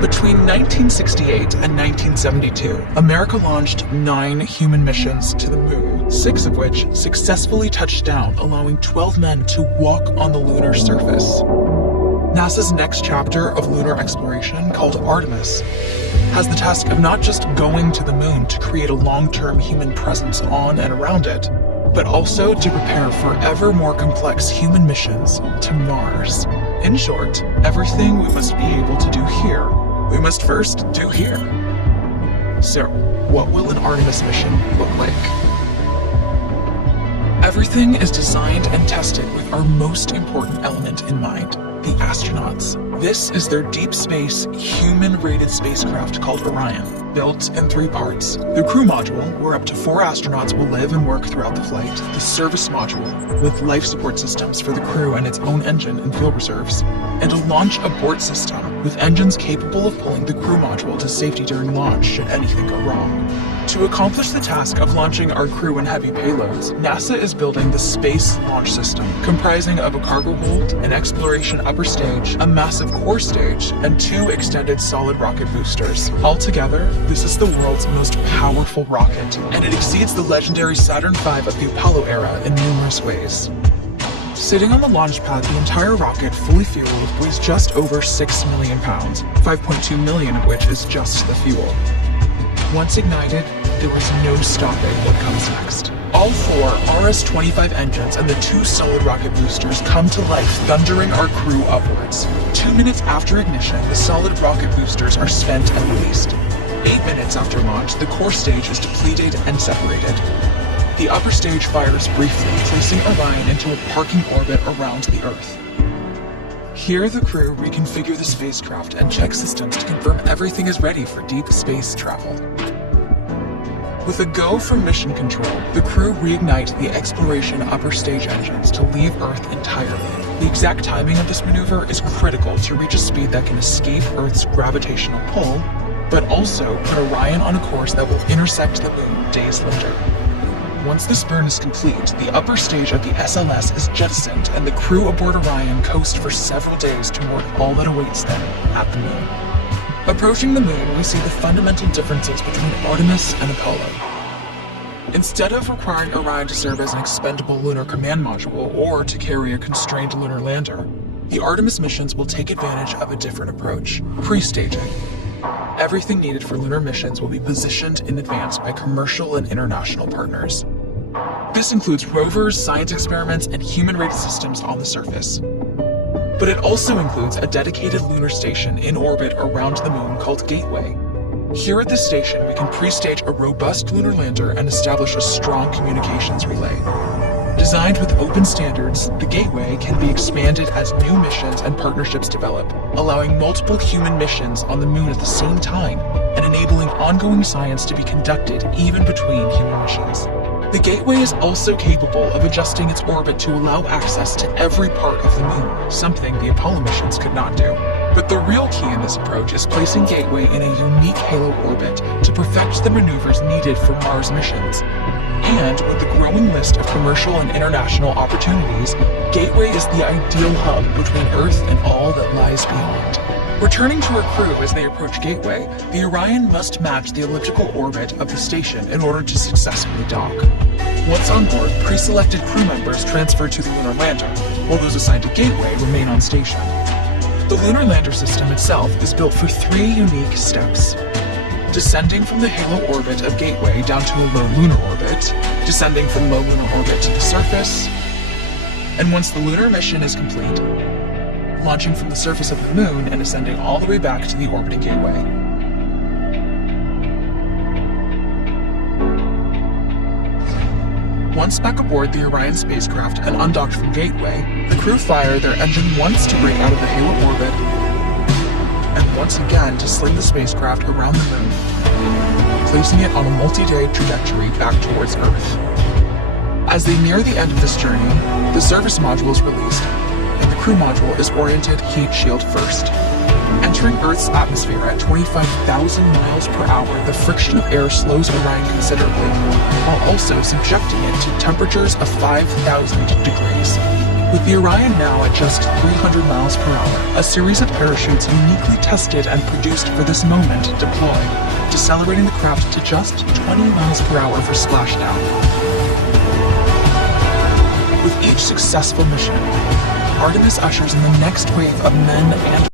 Between 1968 and 1972, America launched 9 human missions to the moon, 6 of which successfully touched down, allowing 12 men to walk on the lunar surface. NASA's next chapter of lunar exploration, called Artemis, has the task of not just going to the moon to create a long-term human presence on and around it, but also to prepare for ever more complex human missions to Mars. In short, everything we must be able to do here, we must first do here. So, what will an Artemis mission look like? Everything is designed and tested with our most important element in mind, the astronauts. This is their deep space, human-rated spacecraft called Orion, built in 3 parts. The crew module, where up to 4 astronauts will live and work throughout the flight. The service module, with life support systems for the crew and its own engine and fuel reserves. And a launch abort system, with engines capable of pulling the crew module to safety during launch should anything go wrong. To accomplish the task of launching our crew and heavy payloads, NASA is building the Space Launch System, comprising of a cargo hold, an exploration upper stage, a massive core stage, and 2 extended solid rocket boosters. Altogether, this is the world's most powerful rocket, and it exceeds the legendary Saturn V of the Apollo era in numerous ways. Sitting on the launch pad, the entire rocket, fully fueled, weighs just over 6 million pounds, 5.2 million of which is just the fuel. Once ignited, there is no stopping what comes next. All 4 RS-25 engines and the 2 solid rocket boosters come to life, thundering our crew upwards. 2 minutes after ignition, the solid rocket boosters are spent and released. 8 minutes after launch, the core stage is depleted and separated. The upper stage fires briefly, placing Orion into a parking orbit around the Earth. Here, the crew reconfigure the spacecraft and check systems to confirm everything is ready for deep space travel. With a go from mission control, the crew reignite the exploration upper stage engines to leave Earth entirely. The exact timing of this maneuver is critical to reach a speed that can escape Earth's gravitational pull, but also put Orion on a course that will intersect the moon days later. Once this burn is complete, the upper stage of the SLS is jettisoned and the crew aboard Orion coast for several days toward all that awaits them at the moon. Approaching the moon, we see the fundamental differences between Artemis and Apollo. Instead of requiring Orion to serve as an expendable lunar command module or to carry a constrained lunar lander, the Artemis missions will take advantage of a different approach, pre-staging. Everything needed for lunar missions will be positioned in advance by commercial and international partners. This includes rovers, science experiments, and human-rated systems on the surface. But it also includes a dedicated lunar station in orbit around the moon called Gateway. Here at this station, we can pre-stage a robust lunar lander and establish a strong communications relay. Designed with open standards, the Gateway can be expanded as new missions and partnerships develop, allowing multiple human missions on the moon at the same time and enabling ongoing science to be conducted even between human missions. The Gateway is also capable of adjusting its orbit to allow access to every part of the moon, something the Apollo missions could not do. But the real key in this approach is placing Gateway in a unique halo orbit to perfect the maneuvers needed for Mars missions. And with the growing list of commercial and international opportunities, Gateway is the ideal hub between Earth and all that lies beyond. Returning to our crew as they approach Gateway, the Orion must match the elliptical orbit of the station in order to successfully dock. Once on board, pre-selected crew members transfer to the lunar lander, while those assigned to Gateway remain on station. The lunar lander system itself is built for 3 unique steps. Descending from the halo orbit of Gateway down to a low lunar orbit, descending from low lunar orbit to the surface, and once the lunar mission is complete, launching from the surface of the moon and ascending all the way back to the orbiting Gateway. Once back aboard the Orion spacecraft and undocked from Gateway, the crew fire their engine once to break out of the halo orbit, and once again to sling the spacecraft around the moon, placing it on a multi-day trajectory back towards Earth. As they near the end of this journey, the service module is released, and the crew module is oriented heat shield first. Entering Earth's atmosphere at 25,000 miles per hour, the friction of air slows Orion considerably, while also subjecting it to temperatures of 5,000 degrees. With the Orion now at just 300 miles per hour, a series of parachutes uniquely tested and produced for this moment deploy, decelerating the craft to just 20 miles per hour for splashdown. With each successful mission, Artemis ushers in the next wave of men and